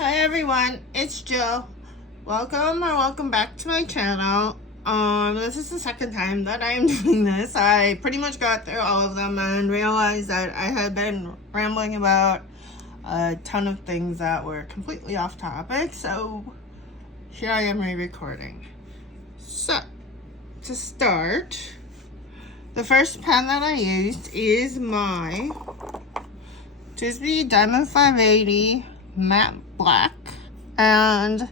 Hi everyone, it's Jill. Welcome back to my channel. This is the second time that I am doing this. I pretty much got through all of them and realized that I had been rambling about a ton of things that were completely off topic, so here I am re-recording. So, to start, the first pen that I used is my TWSBI Diamond 580 Matte Black, and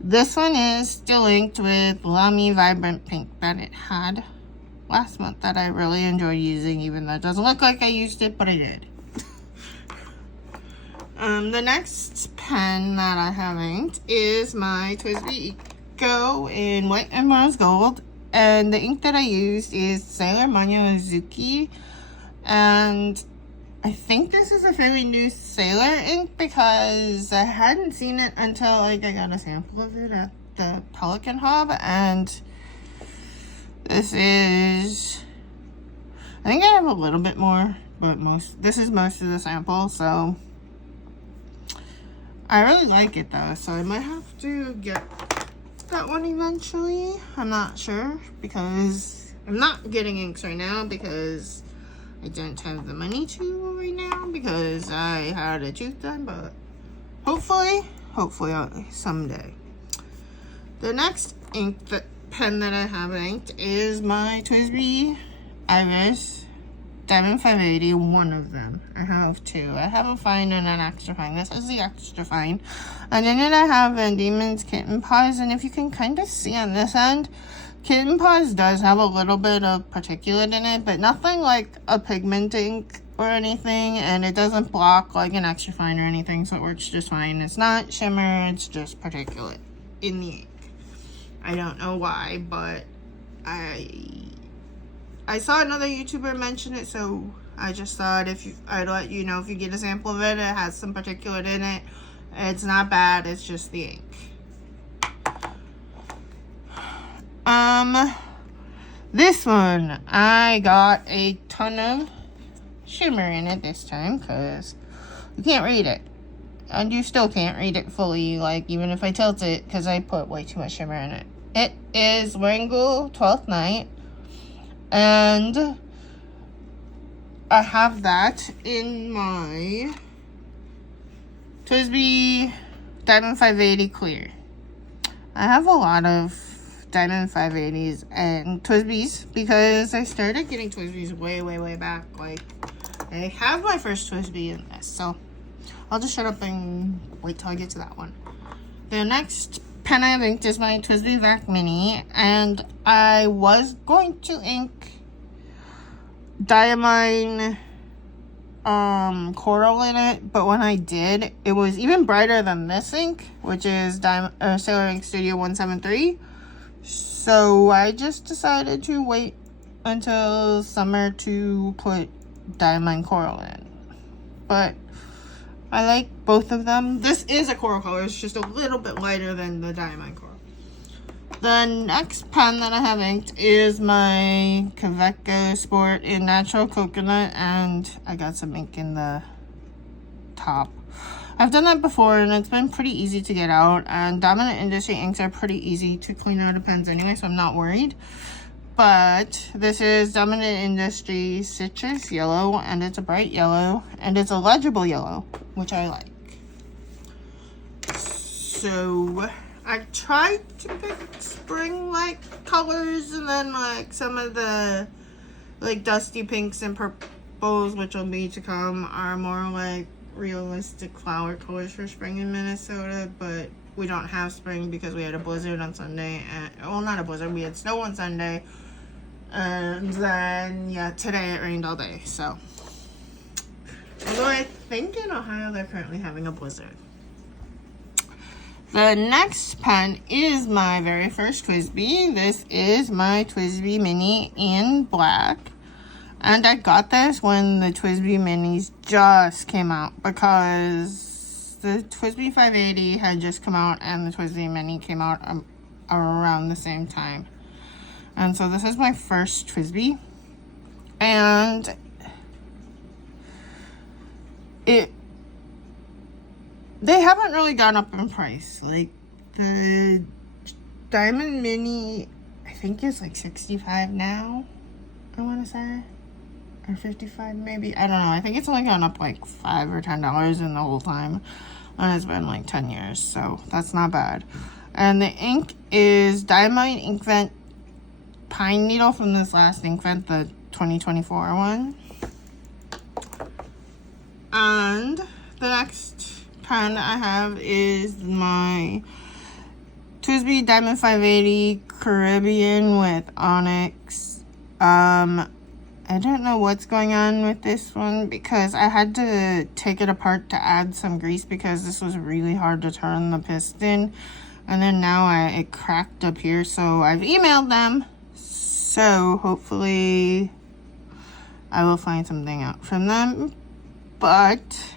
this one is still inked with Lamy Vibrant Pink that it had last month that I really enjoy using, even though it doesn't look like I used it, but I did. The next pen that I have inked is my TWSBI Eco in White and Rose Gold, and the ink that I used is Sailor Manyo Azuki, and I think this is a fairly new Sailor ink because I hadn't seen it until I got a sample of it at the Pelican Hub, and this is, I think I have a little bit more, but this is most of the sample, so I really like it though, so I might have to get that one eventually. I'm not sure because I'm not getting inks right now because I don't have the money to right now because I had a tooth done, but hopefully someday. The next pen that I have inked is my TWSBI Iris Diamond 580, one of them. I have two. I have a fine and an extra fine. This is the extra fine. And then I have Van Diemen's Kitten Paws, and if you can kind of see on this end, Kitten Paws does have a little bit of particulate in it, but nothing like a pigment ink or anything, and it doesn't block like an extra fine or anything, so it works just fine. It's not shimmer, it's just particulate in the ink. I don't know why, but I saw another YouTuber mention it, so I just thought I'd let you know if you get a sample of it. It has some particulate in it. It's not bad, it's just the ink. This one, I got a ton of shimmer in it this time because you can't read it. And you still can't read it fully, like, even if I tilt it, because I put way too much shimmer in it. It is Wrangel 12th Night, and I have that in my TWSBI Diamond 580 Clear. I have a lot of Diamond 580s and TWSBIs because I started getting TWSBIs way back. Like, I have my first TWSBI in this, so I'll just shut up and wait till I get to that one. The next pen I have inked is my TWSBI Vac Mini, and I was going to ink Diamine Coral in it, but when I did, it was even brighter than this ink, which is Sailor Ink Studio 173. So I just decided to wait until summer to put Diamine Coral in. But I like both of them. This is a coral color. It's just a little bit lighter than the Diamine Coral. The next pen that I have inked is my Kaweco Sport in Natural Coconut, and I got some ink in the top. I've done that before, and it's been pretty easy to get out, and Dominant Industry inks are pretty easy to clean out of pens anyway, so I'm not worried. But this is Dominant Industry Citrus Yellow, and it's a bright yellow, and it's a legible yellow, which I like. So I tried to pick spring-like colors, and then like some of the like dusty pinks and purples, which will be to come, are more like realistic flower colors for spring in Minnesota, but we don't have spring because we had a blizzard on Sunday, and well, not a blizzard, we had snow on Sunday, and then yeah, today it rained all day. So although I think in Ohio they're currently having a blizzard. The next pen is my very first TWSBI. This is my TWSBI Mini in black. And I got this when the TWSBI Minis just came out because the TWSBI 580 had just come out and the TWSBI Mini came out around the same time. And so this is my first TWSBI. And they haven't really gone up in price. Like, the Diamond Mini, I think is like $65 now, I want to say. Or $55 maybe. I don't know. I think it's only gone up like $5 or $10 in the whole time. And it's been like 10 years. So that's not bad. And the ink is Diamine Inkvent Pine Needle from this last Inkvent, the 2024 one. And the next pen I have is my TWSBI Diamond 580 Caribbean with Onyx. I don't know what's going on with this one because I had to take it apart to add some grease because this was really hard to turn the piston. And then now it cracked up here, so I've emailed them. So hopefully I will find something out from them. But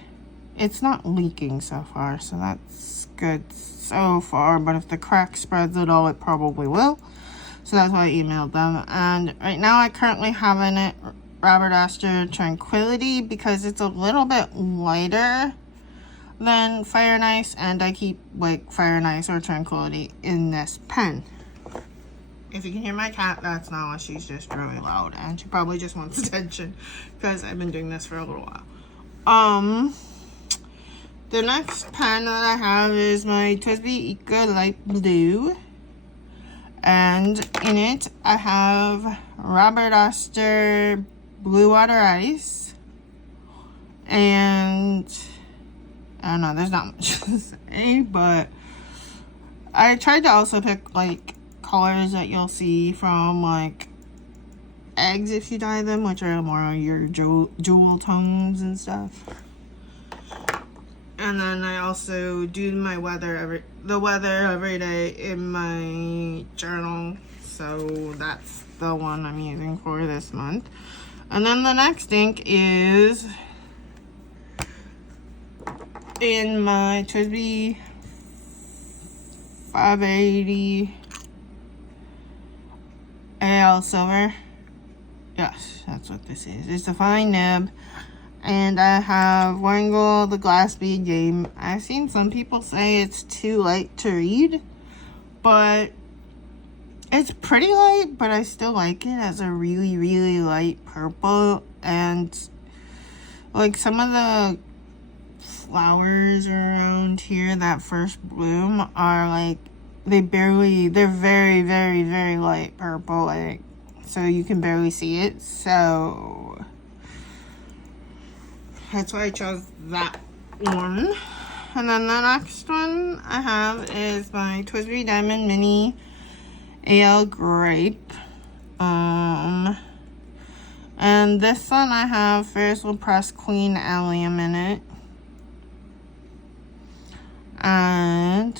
it's not leaking so far, so that's good so far. But if the crack spreads at all, it probably will. So that's why I emailed them. And right now I currently have in it Robert Astor Tranquility because it's a little bit lighter than Fire and Ice. And I keep like Fire and Ice or Tranquility in this pen. If you can hear my cat, that's not. She's just really loud. And she probably just wants attention because I've been doing this for a little while. The next pen that I have is my TWSBI Eco Light Blue. And in it, I have Robert Astor Blue Water Ice. And I don't know, there's not much to say, but I tried to also pick like colors that you'll see from like eggs if you dye them, which are more your jewel tones and stuff. And then I also do my weather every day in my journal. So that's the one I'm using for this month. And then the next ink is in my TWSBI 580 AL Silver. Yes, that's what this is. It's a fine nib. And I have Wangle, the Glass Bead Game. I've seen some people say it's too light to read, but it's pretty light, but I still like it as a really, really light purple. And like some of the flowers around here that first bloom are like, they're very, very, very light purple, like, so you can barely see it. So that's why I chose that one. And then the next one I have is my TWSBI Diamond Mini AL Grape. And this one I have Ferris Wheel Press Queen Allium in it. And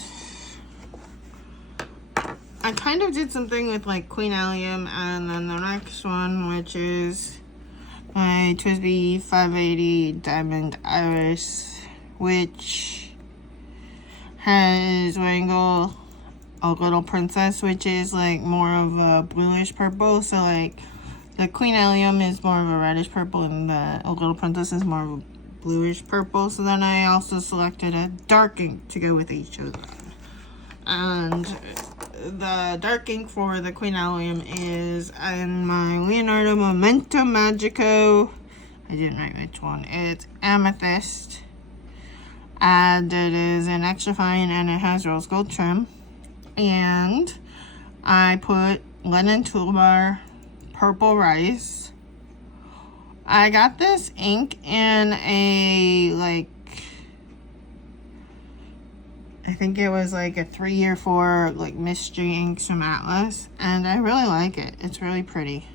I kind of did something with like Queen Allium, and then the next one, which is my TWSBI 580 Diamond Iris, which has Wangle, a Little Princess, which is like more of a bluish purple. So like the Queen Allium is more of a reddish purple, and the Little Princess is more of a bluish purple. So then I also selected a dark ink to go with each of them. And the dark ink for the Queen Allium is in my Leonardo Memento Magico. I didn't write which one. It's Amethyst. And it is an extra fine, and it has rose gold trim. And I put Lennon Toolbar Purple Rice. I got this ink in a, like, I think it was like a 3 or 4 like mystery inks from Atlas, and I really like it. It's really pretty.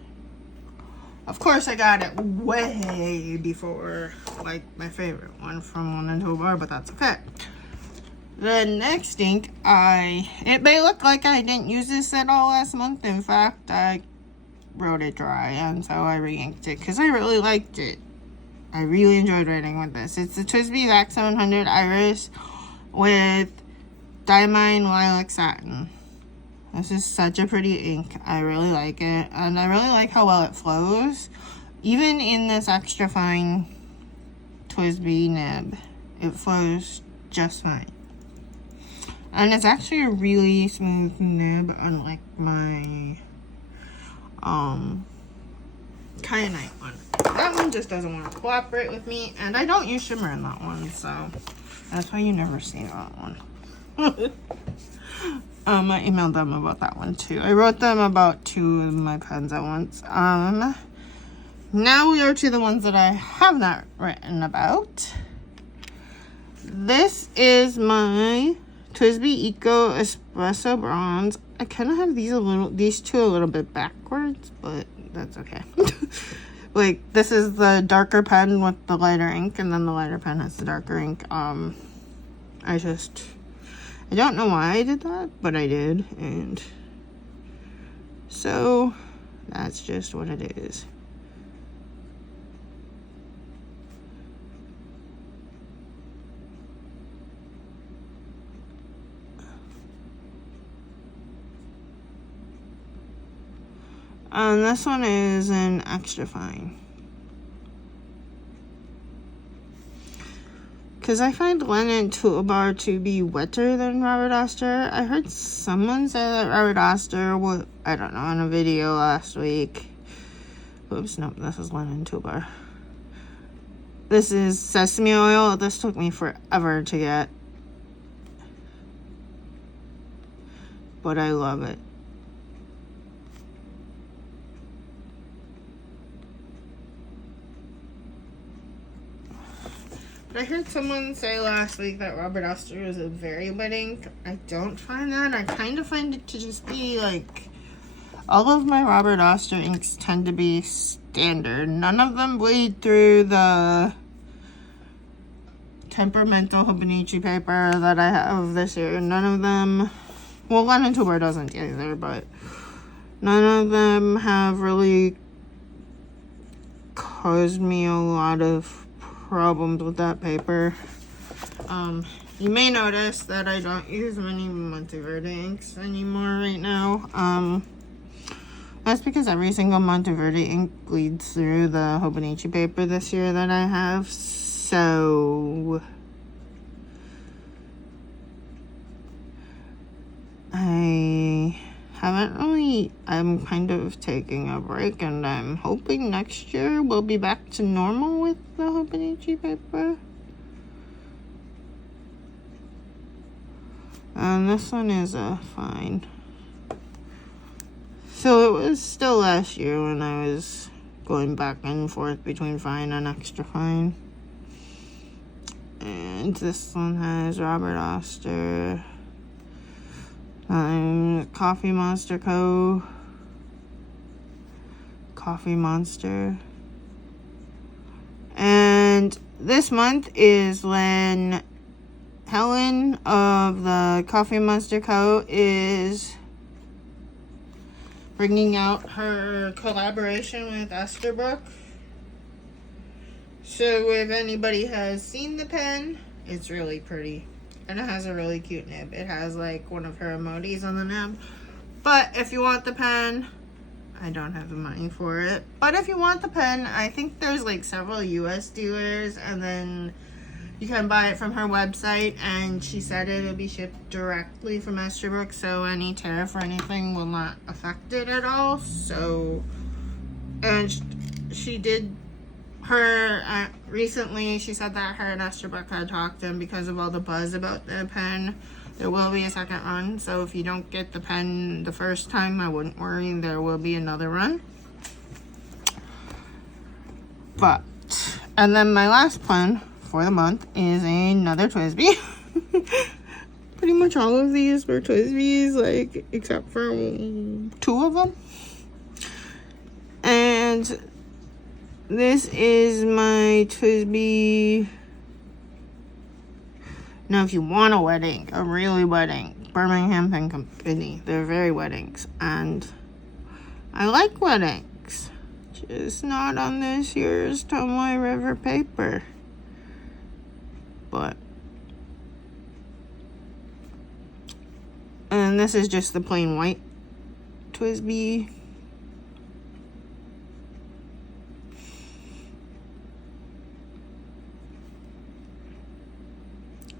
Of course, I got it way before like my favorite one from Lennon Toolbar, but that's okay. The next ink, it may look like I didn't use this at all last month. In fact, I wrote it dry, and so I re-inked it because I really liked it. I really enjoyed writing with this. It's the TWSBI VAC 700 Iris with Diamine Lilac Satin. This is such a pretty ink. I really like it, and I really like how well it flows. Even in this extra fine TWSBI nib, it flows just fine. And it's actually a really smooth nib, unlike my kyanite one. That one just doesn't want to cooperate with me, and I don't use shimmer in that one, so that's why you never see that one. I emailed them about that one too. I wrote them about 2 of my pens at once. Now we are to the ones that I have not written about. This is my TWSBI Eco Espresso Bronze. I kind of have these two a little bit backwards, but that's okay. Like, this is the darker pen with the lighter ink, and then the lighter pen has the darker ink. I don't know why I did that, but I did, and so that's just what it is. And this one is an extra fine. Because I find Lennon Toolbar to be wetter than Robert Oster. I heard someone say that Robert Oster was, I don't know, in a video last week. Oops, nope, this is Lennon Toolbar. This is sesame oil. This took me forever to get. But I love it. I heard someone say last week that Robert Oster is a very wet ink. I don't find that. I kind of find it to just be like, all of my Robert Oster inks tend to be standard. None of them bleed through the temperamental Hobonichi paper that I have this year. None of them, well, Lennon Toolbar doesn't either, but none of them have really caused me a lot of problems with that paper. You may notice that I don't use many Monteverde inks anymore right now. That's because every single Monteverde ink bleeds through the Hobonichi paper this year that I have. So I'm kind of taking a break, and I'm hoping next year we'll be back to normal with the Hobonichi paper. And this one is a fine. So it was still last year when I was going back and forth between fine and extra fine. And this one has Robert Oster. Coffee Monster Co. Coffee Monster. And this month is when Helen of the Coffee Monster Co. is bringing out her collaboration with Esterbrook. So if anybody has seen the pen, it's really pretty. And it has a really cute nib. It has like one of her emojis on the nib. But if you want the pen, I don't have the money for it. But if you want the pen, I think there's like several US dealers, and then you can buy it from her website, and she said it'll be shipped directly from Esterbrook, so any tariff or anything will not affect it at all. So, and she did recently, she said that her and Esterbrook had talked, and because of all the buzz about the pen, there will be a second run. So if you don't get the pen the first time, I wouldn't worry, there will be another run. But, and then my last pen for the month is another TWSBI. Pretty much all of these were TWSBIs, like, except for 2 of them. And this is my TWSBI. Now, if you want a wet ink, a really wet ink, Birmingham Pen Company. They're very wet inks, and I like wet inks. Just not on this year's Tomoe River paper. But, and this is just the plain white TWSBI.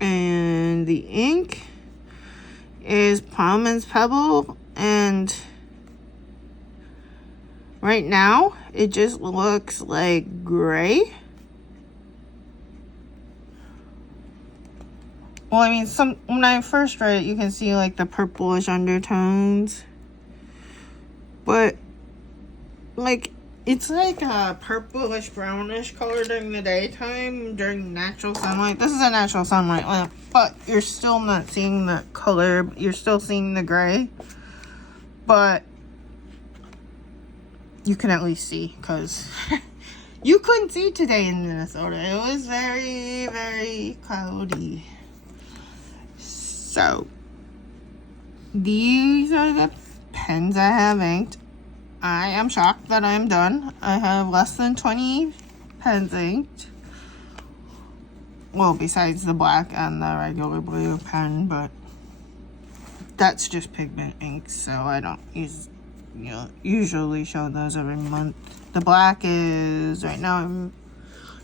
And ink is Pullman's Pebble, and right now it just looks like gray. Well, I mean, when I first read it, you can see like the purplish undertones, but like it's like a purplish brownish color during the daytime during natural sunlight. This is a natural sunlight lamp, but you're still not seeing the color. You're still seeing the gray, but you can at least see, because you couldn't see today in Minnesota. It was very, very cloudy. So, these are the pens I have inked. I am shocked that I'm done. I have less than 20 pens inked. Well, besides the black and the regular blue pen, but that's just pigment ink, so I don't usually show those every month. The black is, right now I'm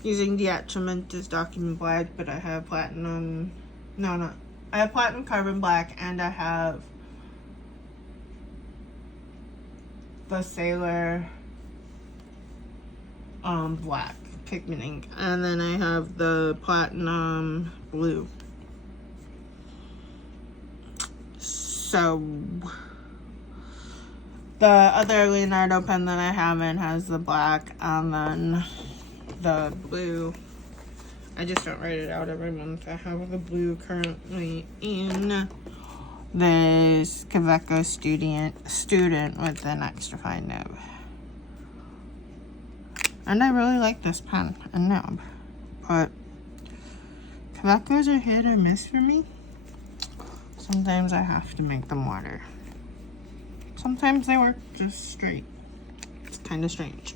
using the Atramentis Document Black, but I have platinum, I have platinum carbon black, and I have the Sailor black pigment ink, and then I have the platinum blue. So the other Leonardo pen that I have in has the black and then the blue. I just don't write it out every month. I have the blue currently in this Kaweco student with an extra fine nib. And I really like this pen and nib, but Kawecos are hit or miss for me. Sometimes I have to make them water. Sometimes they work just straight. It's kind of strange.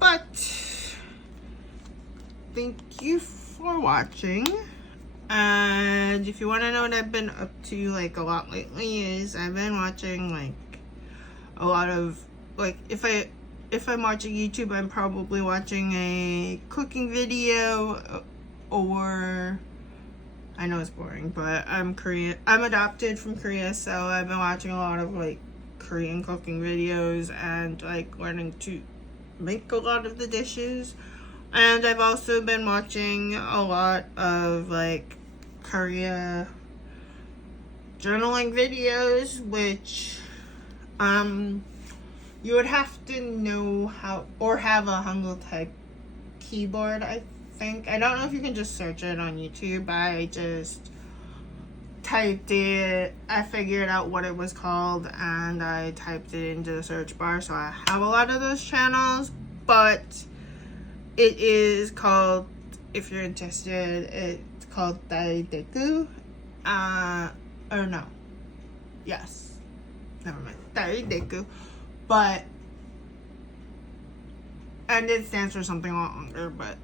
But thank you for watching. And if you want to know what I've been up to like a lot lately, is I've been watching like a lot of, like, if I'm watching YouTube, I'm probably watching a cooking video, or I know it's boring, but I'm adopted from Korea, so I've been watching a lot of like Korean cooking videos and like learning to make a lot of the dishes. And I've also been watching a lot of like Korea journaling videos, which you would have to know how, or have a Hangul type keyboard, I think. I don't know if you can just search it on YouTube. I just typed it, I figured out what it was called, and I typed it into the search bar. So I have a lot of those channels, but it is called, if you're interested, it's called Daideku. Or no. Yes. Never mind. Daideku. But, and it stands for something a lot longer, but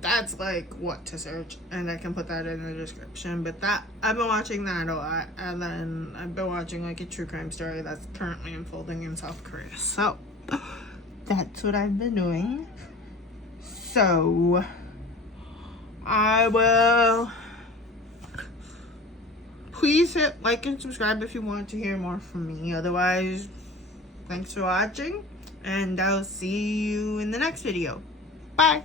that's like what to search, and I can put that in the description. But that, I've been watching that a lot, and then I've been watching like a true crime story that's currently unfolding in South Korea. So that's what I've been doing. So I will, please hit like and subscribe if you want to hear more from me. Otherwise, thanks for watching, and I'll see you in the next video. Bye.